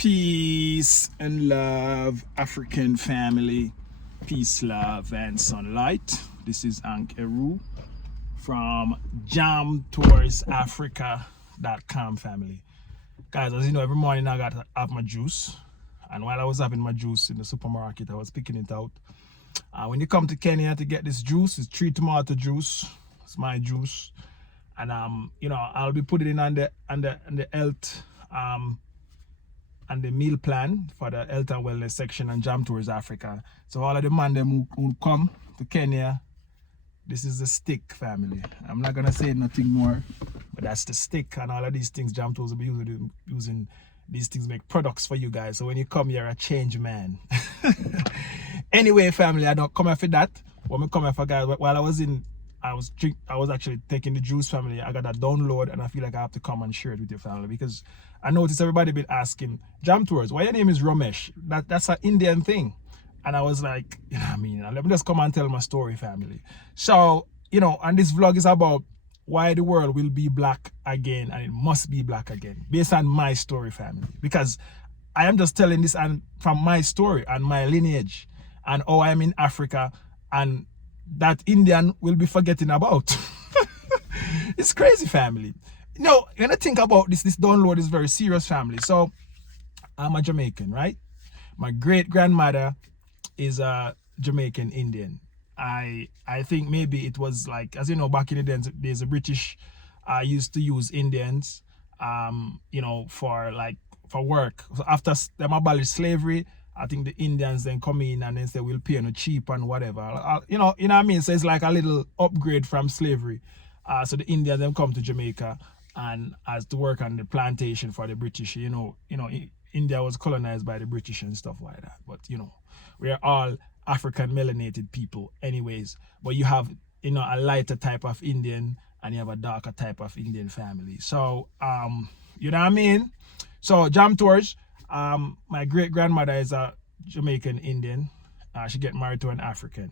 Peace and love, African family. Peace, love, and sunlight. This is Ankeru from jamtoursafrica.com family. Guys, as you know, every morning I got to have my juice. And while I was having my juice in the supermarket, I was picking it out. When you come to Kenya to get this juice, it's 3 tomato juice. It's my juice. And I'll be putting it in on the health and the meal plan for the health and wellness section on Jam Tours Africa. So all of the man them who come to Kenya, this is the stick family. I'm not gonna say nothing more, but that's the stick, and all of these things Jam Tours will be using these things make products for you guys. So when you come, you're a change man. Anyway, family, I don't come here for that. When I come here for guys, while I was actually taking the juice family, I got that download, and I feel like I have to come and share it with your family because I noticed everybody been asking, Jam Tours, why your name is Ramesh? That's an Indian thing. And I was like, you know what I mean? Let me just come and tell my story, family. So, and this vlog is about why the world will be black again, and it must be black again, based on my story, family. Because I am just telling this and from my story and my lineage and how I'm in Africa, and that Indian will be forgetting about. It's crazy, family. You're gonna think about this download is very serious, family. So I'm a Jamaican, right? My great grandmother is a Jamaican Indian. I think maybe it was like, as you know, back in the days, the British used to use Indians for work. So after them abolished slavery, I think the Indians then come in and then say we'll pay no cheap and whatever. You know what I mean? So it's like a little upgrade from slavery. So the Indians then come to Jamaica and as to work on the plantation for the British. India was colonized by the British and stuff like that. But we are all African melanated people anyways. But you have a lighter type of Indian and you have a darker type of Indian family. So you know what I mean? So Jam Tours, my great grandmother is a Jamaican Indian. She get married to an African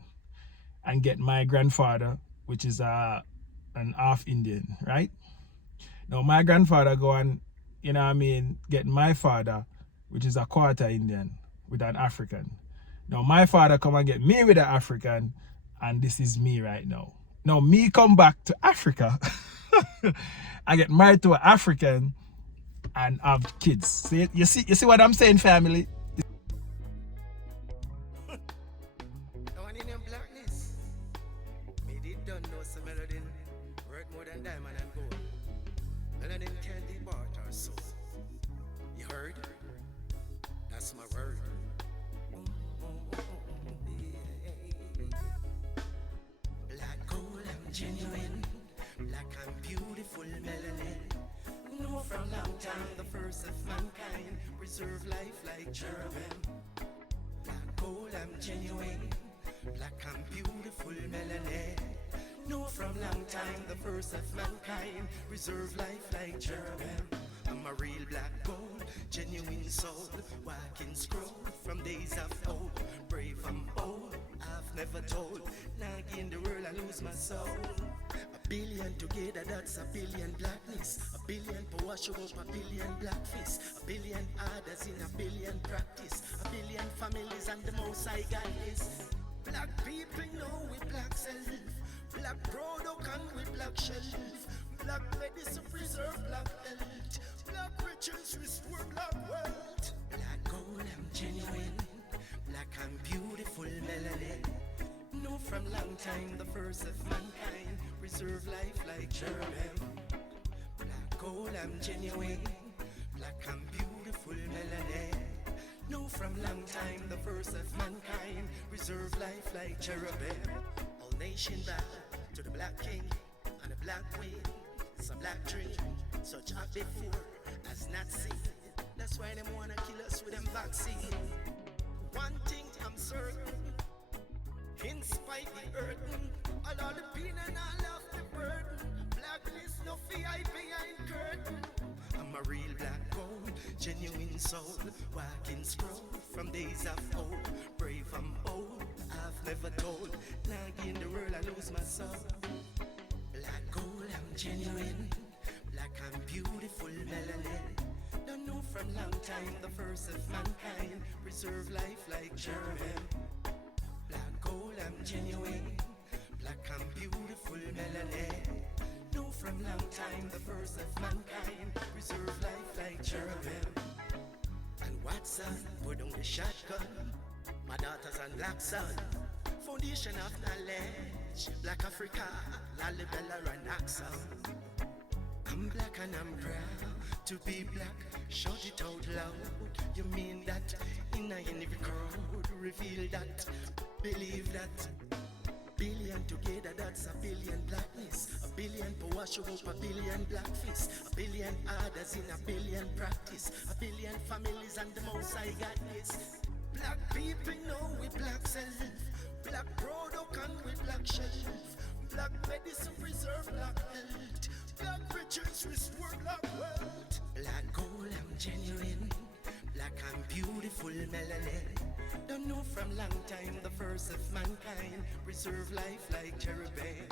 and get my grandfather, which is an half Indian, right? Now my grandfather go and get my father, which is a quarter Indian, with an African. Now my father come and get me with an African, and this is me right now. Now me come back to Africa. I get married to an African and have kids. See, you see what I'm saying, family? That's my word. Black gold, I'm genuine. Black, I'm beautiful, melanin. Know from long time the first of mankind. Preserve life like cherubim. Black gold, I'm genuine. Black, I'm beautiful, melanin. Know from long time the first of mankind. Preserve life like cherubim. I'm a real black gold, genuine soul, walking scroll from days of old. Brave and bold, I've never told. Now in the world I lose my soul. A billion together, that's a billion blackness. A billion for wash up a billion black fists. A billion others in a billion practice. A billion families and the most I got is. Black people know we black self. Black product and we black shelf. Black medicine preserve black health. Black riches restore black wealth. Black gold, I'm genuine. Black, I'm beautiful, melanin. Know from long time the first of mankind. Preserve life like cherubim. Black gold, I'm genuine. Black, I'm beautiful, melanin. Know from long time the first of mankind. Preserve life like cherubim. All nation bow to the black king and the black queen. It's a black dream, such art before as not seen. That's why them wanna kill us with them vaccine. One thing I'm certain, in spite the earth, all of the pain and all of the burden, blackness no fear behind curtain. I'm a real black gold, genuine soul, walking scroll from days of old. Brave and bold, I've never told. Now in the world I lose my soul. Black gold, I'm genuine. Black, I'm beautiful, melanin. Don't know from long time the first of mankind preserve life like cherubim. Black gold, I'm genuine. Black and beautiful melanin. Know from long time the first of mankind preserve life like cherubim. And Watson, put on the shotgun. My daughters and black son. Foundation of knowledge. Black Africa, Lalibela and Axel. I'm black and I'm proud to be black. Shout it out loud. You mean that in every crowd? Reveal that, believe that. Billion together, that's a billion blackness. A billion power show up, a billion black fists. A billion others in a billion practice. A billion families and the most I got this. Black people know we black self. Black product and we black shelf. Black medicine preserve black health. Black riches restore black wealth. Black gold, I'm genuine. Black and beautiful melanin. Don't know from long time the first of mankind preserve life like cherubim.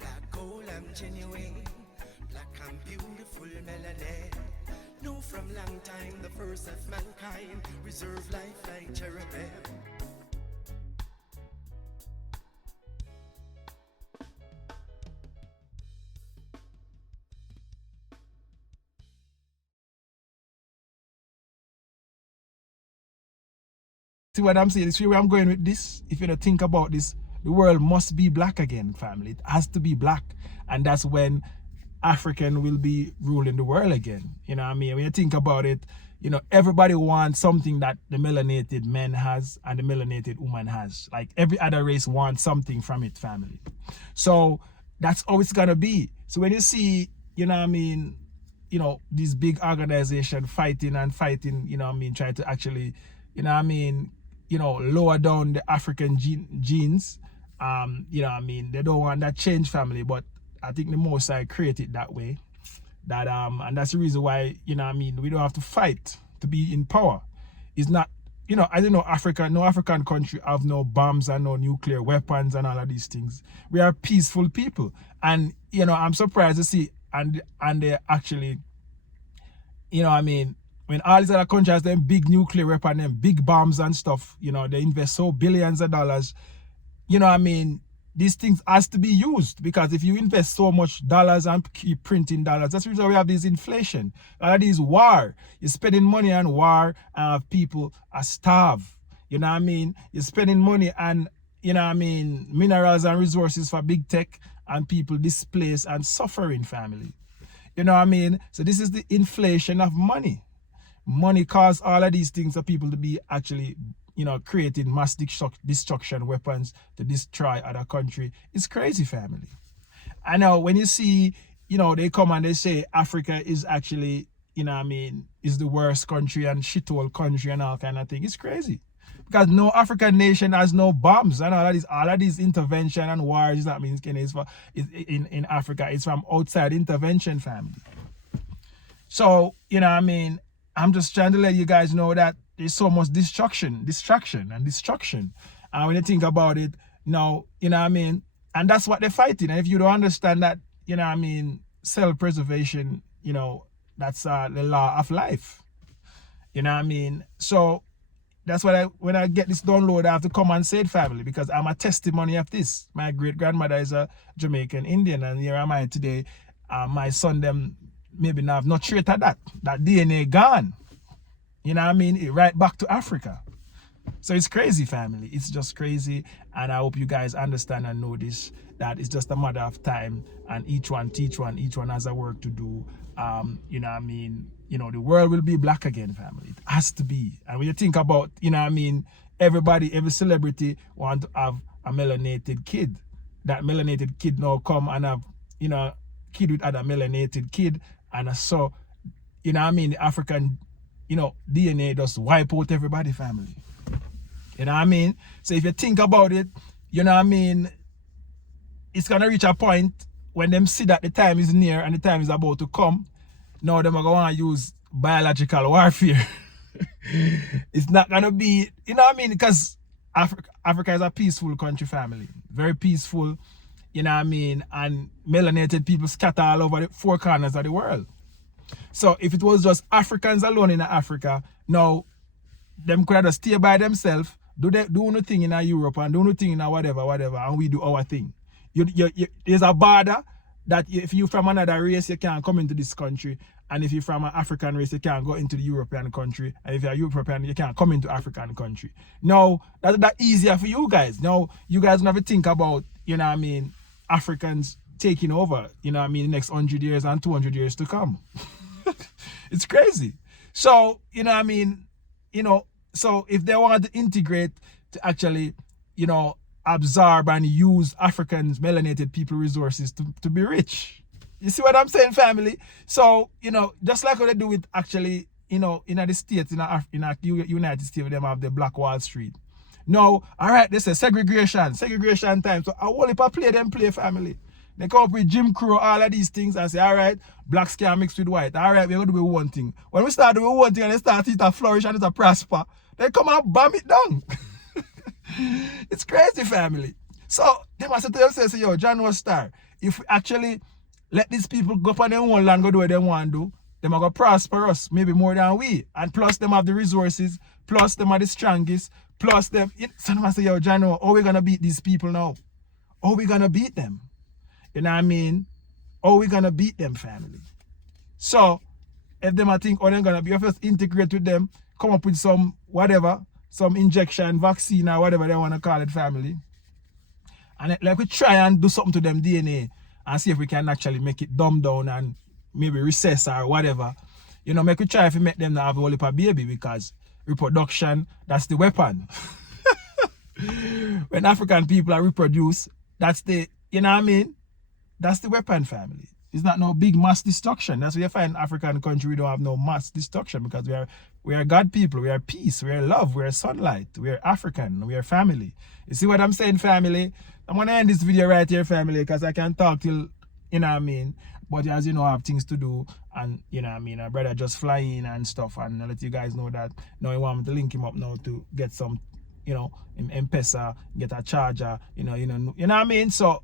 Black gold, I'm genuine. Black and beautiful melanin. Know from long time the first of mankind preserve life like cherubim. See what I'm saying? See where I'm going with this? If you don't think about this, the world must be black again, family. It has to be black. And that's when African will be ruling the world again. You know what I mean? When you think about it, you know, everybody wants something that the melanated man has and the melanated woman has. Like every other race wants something from it, family. So that's how it's gonna be. So when you see, you know what I mean, you know, these big organizations fighting, you know what I mean, try to actually, you know what I mean, you know, lower down the African genes, you know what I mean, they don't want that change, family, but I think the Most High created it that way. That and that's the reason why, you know what I mean, we don't have to fight to be in power. It's not, you know, I don't know, no African country have no bombs and no nuclear weapons and all of these things. We are peaceful people. And, you know, I'm surprised to see, and they actually, you know what I mean, when all these other countries have them big nuclear weapons, them big bombs and stuff, you know, they invest so billions of dollars, you know what I mean, these things has to be used, because if you invest so much dollars and keep printing dollars, that's the reason we have this inflation. All of these war. You're spending money on war and have people are starve. You know what I mean? You're spending money on, you know what I mean, minerals and resources for big tech, and people displaced and suffering, family. You know what I mean? So this is the inflation of money. Money caused all of these things for people to be actually, you know, creating mass destruction weapons to destroy other country. It's crazy, family. I know when you see, you know, they come and they say Africa is actually, you know what I mean, is the worst country and shithole country and all kind of thing. It's crazy. Because no African nation has no bombs and all of these intervention and wars that means in Africa. It's from outside intervention, family. So, you know what I mean, I'm just trying to let you guys know that there's so much distraction. And when you think about it, now, you know what I mean, and that's what they're fighting. And if you don't understand that, you know what I mean, self-preservation, you know, that's the law of life. You know what I mean? So that's why when I get this download, I have to come and say it, family, because I'm a testimony of this. My great-grandmother is a Jamaican Indian, and here am I today. My son, them, maybe now have not treated that DNA gone. You know what I mean? It right back to Africa. So it's crazy, family. It's just crazy. And I hope you guys understand and know this, that it's just a matter of time, and each one teach one, each one has a work to do. You know what I mean? You know, the world will be black again, family. It has to be. And when you think about, you know what I mean, everybody, every celebrity want to have a melanated kid. That melanated kid now come and have, you know, kid with other melanated kid. And so, you know what I mean, the African, you know, DNA just wipe out everybody, family. You know what I mean? So if you think about it, you know what I mean, it's going to reach a point when them see that the time is near and the time is about to come. Now them are going to use biological warfare. It's not going to be, you know what I mean? Because Africa is a peaceful country, family. Very peaceful, you know what I mean? And melanated people scatter all over the four corners of the world. So if it was just Africans alone in Africa, now them could have just stay by themselves, do nothing in Europe and do nothing in whatever, and we do our thing. There's a border that if you're from another race, you can't come into this country. And if you're from an African race, you can't go into the European country. And if you're European, you can't come into African country. Now, that's easier for you guys. Now, you guys never think about, you know what I mean, Africans taking over, you know what I mean, the next 100 years and 200 years to come. It's crazy. So, you know what I mean, you know, so if they want to integrate to actually, you know, absorb and use Africans, melanated people resources to be rich. You see what I'm saying, family? So, you know, just like what they do with actually, you know, in the States, in the United States, them have the Black Wall Street. Now, all right, they say segregation time. So I will play family. They come up with Jim Crow, all of these things, and say, all right, blacks can't mix with white. All right, we're going to do one thing. When we start doing one thing and they start to flourish and to prosper, they come and bomb it down. It's crazy, family. So they must tell themselves, yo, John was star. If we actually let these people go up on their own land, go do what they want to do, they are going to prosper us maybe more than we. And plus them have the resources, plus them are the strongest, plus them. So they must say, yo, John, how are we going to beat these people now? How are we going to beat them? You know what I mean? How are we going to beat them, family? So if them I think, oh, they're going to be, if us integrate with them, come up with some whatever, some injection, vaccine or whatever they want to call it, family. And like we try and do something to them DNA and see if we can actually make it dumb down and maybe recess or whatever. You know, make we try if we make them not have a whole heap of baby, because reproduction, that's the weapon. When African people are reproduced, that's the, you know what I mean? That's the weapon, family. It's not no big mass destruction. That's why you find African country, we don't have no mass destruction, because we are God people, we are peace, we are love, we are sunlight, we are African, we are family. You see what I'm saying, family? I'm gonna end this video right here, family, because I can talk till, you know what I mean? But as you know, I have things to do, and you know what I mean, a brother just flying and stuff, and I'll let you guys know that now I want me to link him up now to get some, you know, M-Pesa, get a charger, you know what I mean? So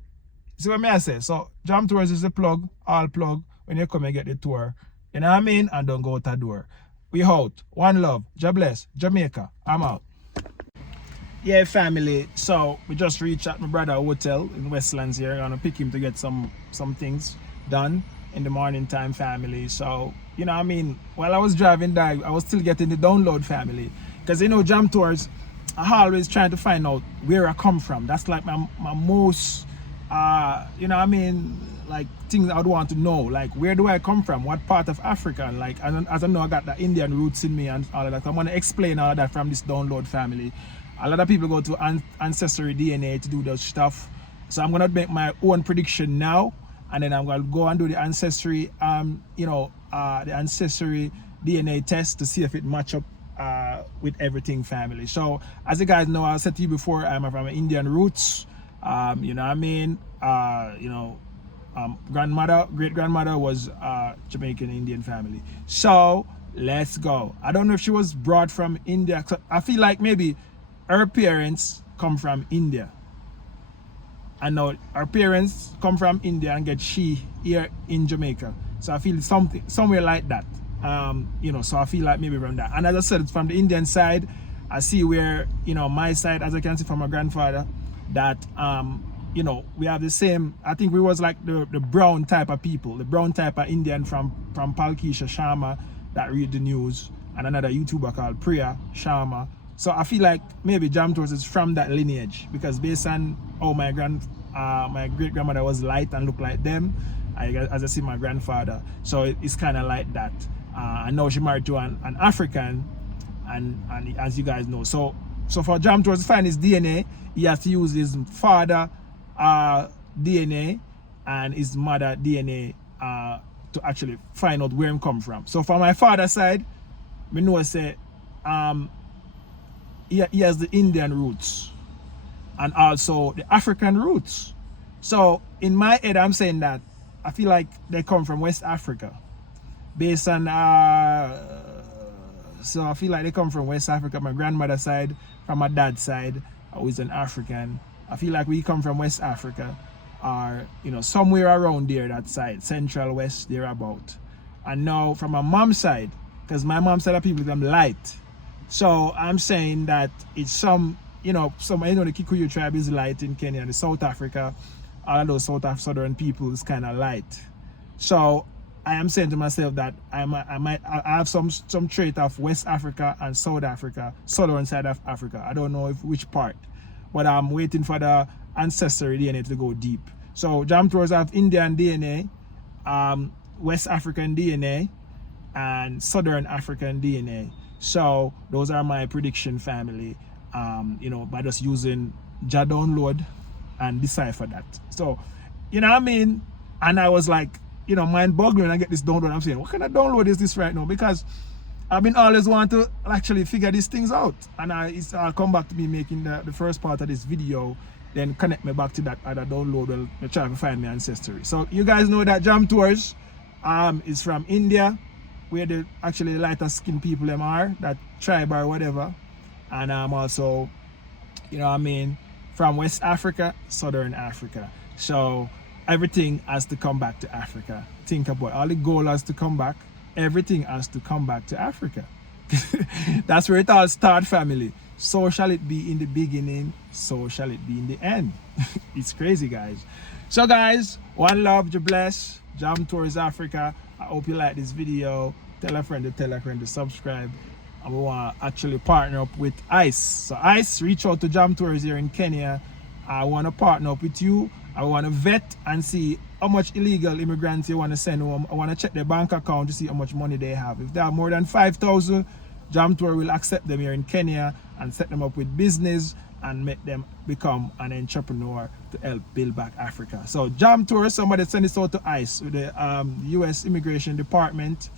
see what I say? So Jam Tours is the plug, all plug. When you come and get the tour, you know what I mean? And don't go out the door. We out. One love. God bless. Jamaica. I'm out. Yeah, family. So we just reached at my brother hotel in Westlands here. I'm gonna pick him to get some things done in the morning time, family. So, you know what I mean? While I was driving there, I was still getting the download, family. Because you know, Jam Tours, I always trying to find out where I come from. That's like my most you know what I mean, like things I would want to know, like where do I come from, what part of Africa, like as I know I got the Indian roots in me and all of that. I'm going to explain all of that from this download, family. A lot of people go to Ancestry DNA to do those stuff, so I'm going to make my own prediction now, and then I'm going to go and do the Ancestry you know, the Ancestry DNA test to see if it match up with everything, family. So as you guys know, I said to you before, I'm from Indian roots. You know what I mean? You know, great grandmother was Jamaican Indian family. So let's go. I don't know if she was brought from India. I feel like maybe her parents come from India. I know her parents come from India and get she here in Jamaica. So I feel somewhere like that. You know, so I feel like maybe from that. And as I said, it's from the Indian side. I see where, you know, my side, as I can see from my grandfather, that you know, we have the same, I think we was like the brown type of people, the brown type of Indian from Palkisha Sharma that read the news, and another YouTuber called Priya Sharma. So I feel like maybe Jam Tours is from that lineage, because based on how my great grandmother was light and looked like them, as I see my grandfather, so it's kind of like that. I know she married to an African, and as you guys know, so for Jam Tours to find his DNA, he has to use his father DNA and his mother DNA to actually find out where he come from. So for my father's side, we know say he has the Indian roots and also the African roots. So in my head, I'm saying that I feel like they come from West Africa, based on so I feel like they come from West Africa. My grandmother's side, from my dad's side, who is an African. I feel like we come from West Africa, or you know, somewhere around there, that side, Central West, thereabout. And now from my mom's side, because my mom's side of people, them light. So I'm saying that it's some, the Kikuyu tribe is light in Kenya, and the South Africa, all of those southern people is kind of light. So I am saying to myself that I have some trait of West Africa and South Africa, southern side of Africa. I don't know which part, but I'm waiting for the ancestry DNA to go deep. So Jam Tours have Indian DNA, West African DNA, and Southern African DNA. So those are my prediction, family. By just using Ja download and decipher that. So, what I mean? And I was like, mind boggling. I get this download. I'm saying, what kind of download is this right now? Because I've been always want to actually figure these things out. And I'll come back to me making the first part of this video, then connect me back to that other download and try to find my ancestry. So you guys know that Jam Tours is from India, where the actually lighter skinned people them are, that tribe or whatever. And I'm also, from West Africa, Southern Africa. So everything has to come back to Africa. Think about all the gold has to come back. Everything has to come back to Africa. That's where it all starts, family. So shall it be in the beginning, so shall it be in the end. It's crazy, guys. So guys, one love, you bless. Jam Tours Africa. I hope you like this video. Tell a friend to subscribe. And we want to actually partner up with ICE. So ICE, reach out to Jam Tours here in Kenya. I want to partner up with you. I want to vet and see how much illegal immigrants you want to send home. I want to check their bank account to see how much money they have. If they have more than 5,000, Jam Tour will accept them here in Kenya and set them up with business and make them become an entrepreneur to help build back Africa. So Jam Tour, somebody send this out to ICE, with the US Immigration Department.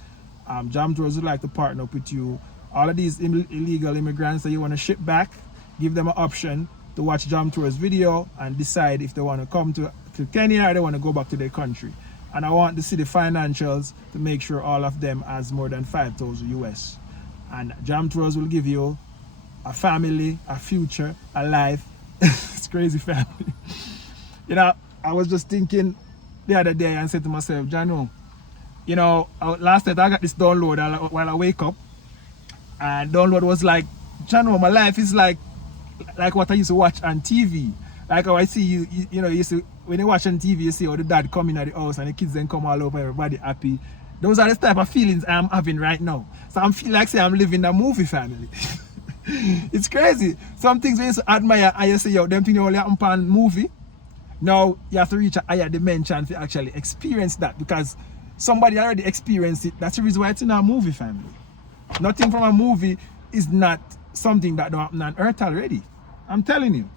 Jam Tours would like to partner up with you. All of these illegal immigrants that you want to ship back, give them an option to watch Jam Tours video and decide if they want to come to Kenya or they want to go back to their country. And I want to see the financials to make sure all of them has more than 5,000 US. And Jam Tours will give you a family, a future, a life. It's crazy, family. I was just thinking the other day and said to myself, Jano, last night I got this download while I wake up. And download was like, Jano, my life is like what I used to watch on TV. Like how I see you used to, when you watch on TV, you see how the dad come in at the house and the kids then come all over, everybody happy. Those are the type of feelings I'm having right now. So I'm feel like I'm living a movie, family. It's crazy. Some things we used to admire and you say, yo, them things only happen on movie. Now you have to reach a higher dimension to actually experience that, because somebody already experienced it. That's the reason why it's in a movie, family. Nothing from a movie is not something that don't happen on Earth already. I'm telling you.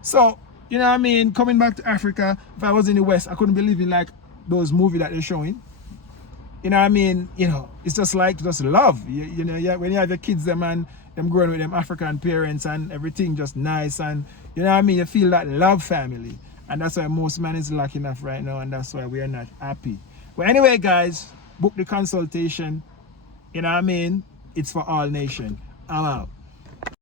So, coming back to Africa, if I was in the West, I couldn't be living like those movies that they're showing. It's just like love. When you have your kids, them growing with them African parents and everything just nice, and you feel that love, family. And that's why most men is lacking off right now, and that's why we are not happy. But anyway, guys, book the consultation. It's for all nation. I'm out.